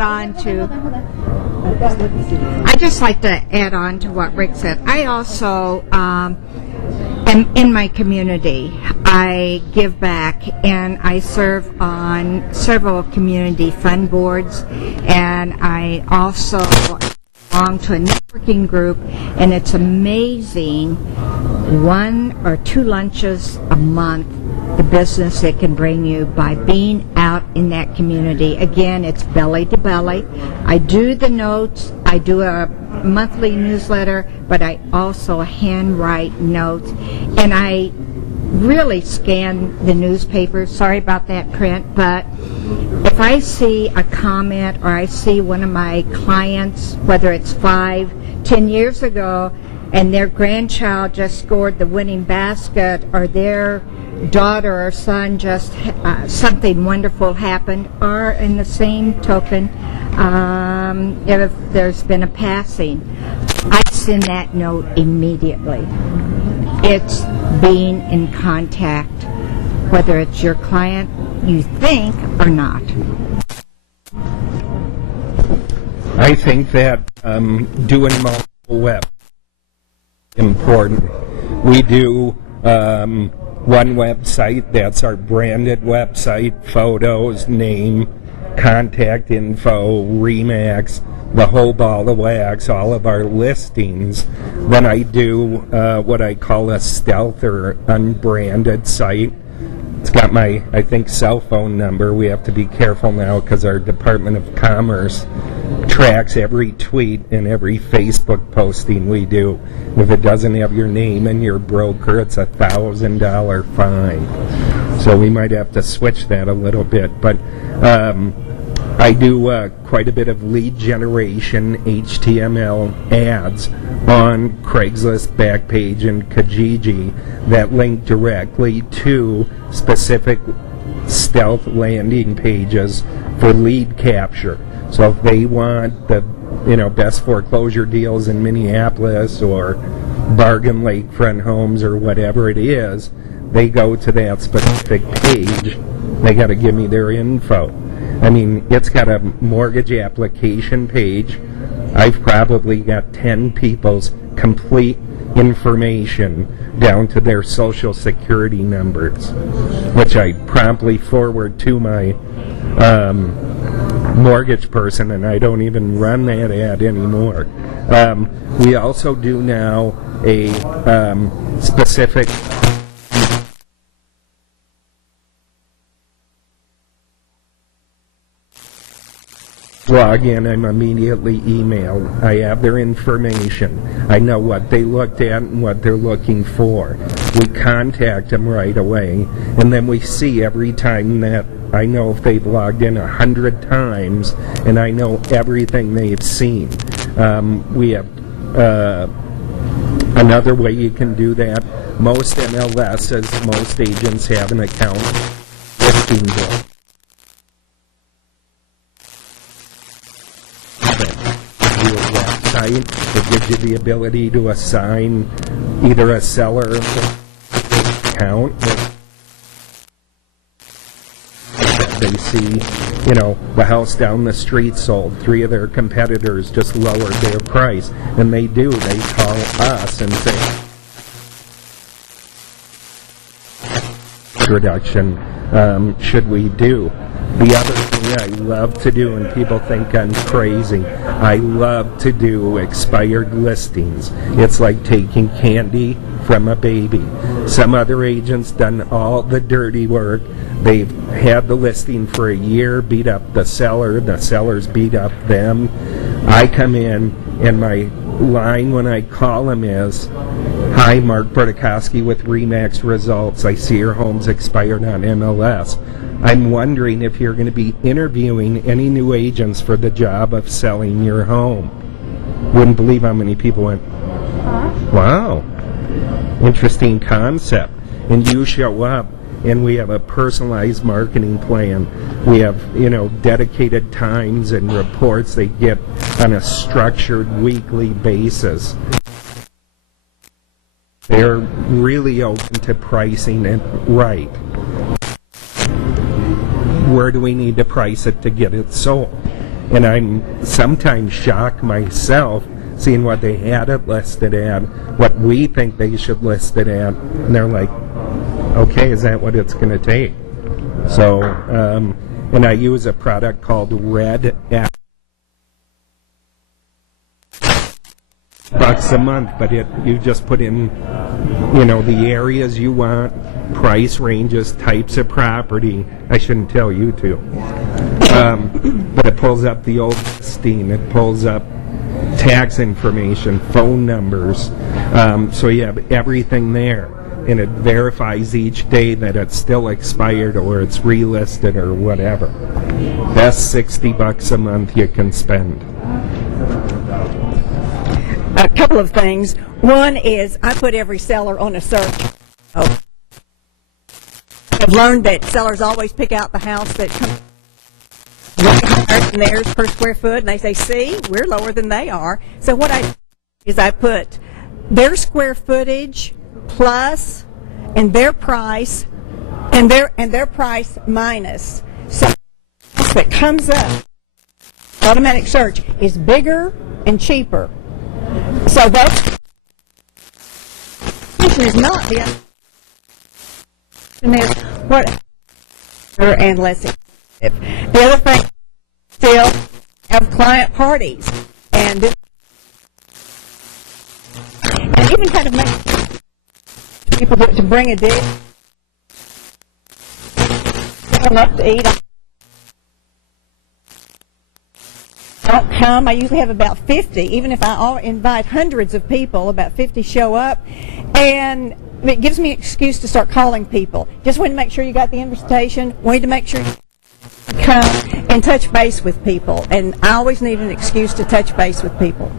on to I just like to add on to what Rick said. I also am in my community. I give back and I serve on several community fund boards, and I also belong to a networking group, and it's amazing, 1 or 2 lunches a month, the business it can bring you by being out in that community. Again, it's belly to belly. I do the notes, I do a monthly newsletter, but I also handwrite notes, and I really scan the newspaper. Sorry about that print, but if I see a comment or I see one of my clients, whether it's 5, 10 years ago, and their grandchild just scored the winning basket, or their daughter or son just something wonderful happened, or in the same token, if there's been a passing, I send that note immediately. It's being in contact, whether it's your client you think or not. I think that doing multiple web important. We do one website, that's our branded website, photos, name, contact info, Remax, the whole ball of wax, all of our listings. Then I do what I call a stealth or unbranded site. It's got my, I think, cell phone number. We have to be careful now because our Department of Commerce tracks every tweet and every Facebook posting we do. If it doesn't have your name and your broker, it's a $1,000 fine. So we might have to switch that a little bit. But I do quite a bit of lead generation, HTML ads on Craigslist, Backpage, and Kijiji that link directly to specific stealth landing pages for lead capture. So if they want the best foreclosure deals in Minneapolis or bargain lakefront homes or whatever it is, they go to that specific page. They got to give me their info. I mean, it's got a mortgage application page. I've probably got 10 people's complete information down to their social security numbers, which I promptly forward to my mortgage person, and I don't even run that ad anymore. We also do now a specific log in. I'm immediately emailed. I have their information. I know what they looked at and what they're looking for. We contact them right away, and then we see every time that I know if they've logged in 100 times, and I know everything they've seen. We have another way you can do that. Most MLSs, most agents have an account listing book. It gives you the ability to assign either a seller account. They see, the house down the street sold. 3 of their competitors just lowered their price. And they do. They call us and say, reduction should we do? The other thing I love to do, and people think I'm crazy, I love to do expired listings. It's like taking candy from a baby. Some other agents done all the dirty work. They've had the listing for a year, beat up the sellers beat up them. I come in, and my line when I call them is, "Hi, Mark Bartikoski with Remax Results. I see your home's expired on MLS. I'm wondering if you're going to be interviewing any new agents for the job of selling your home." Wouldn't believe how many people went, "Wow, interesting concept." And you show up, and we have a personalized marketing plan. We have, dedicated times and reports they get on a structured weekly basis. They're really open to pricing it right. Where do we need to price it to get it sold? And I'm sometimes shocked myself seeing what they had it listed at, what we think they should list it at, and they're like, okay, is that what it's going to take? So, and I use a product called Red Apple. Bucks a month, but you just put in, the areas you want, price ranges, types of property. I shouldn't tell you to. But it pulls up the old listing. It pulls up tax information, phone numbers. So you have everything there. And it verifies each day that it's still expired or it's relisted or whatever. That's $60 a month you can spend. A couple of things. One is I put every seller on a search. I've learned that sellers always pick out the house that comes higher than theirs per square foot, and they say, see, we're lower than they are. So what I do is I put their square footage plus and their price and their price minus. So that comes up, automatic search, is bigger and cheaper. So that is not the what and less expensive. The other thing, still have client parties and even kind of make people to bring a dish, come up to eat. Don't come. I usually have about 50. Even if I invite hundreds of people, about 50 show up, and it gives me an excuse to start calling people. Just wanted to make sure you got the invitation. Wanted to make sure you come and touch base with people, and I always need an excuse to touch base with people.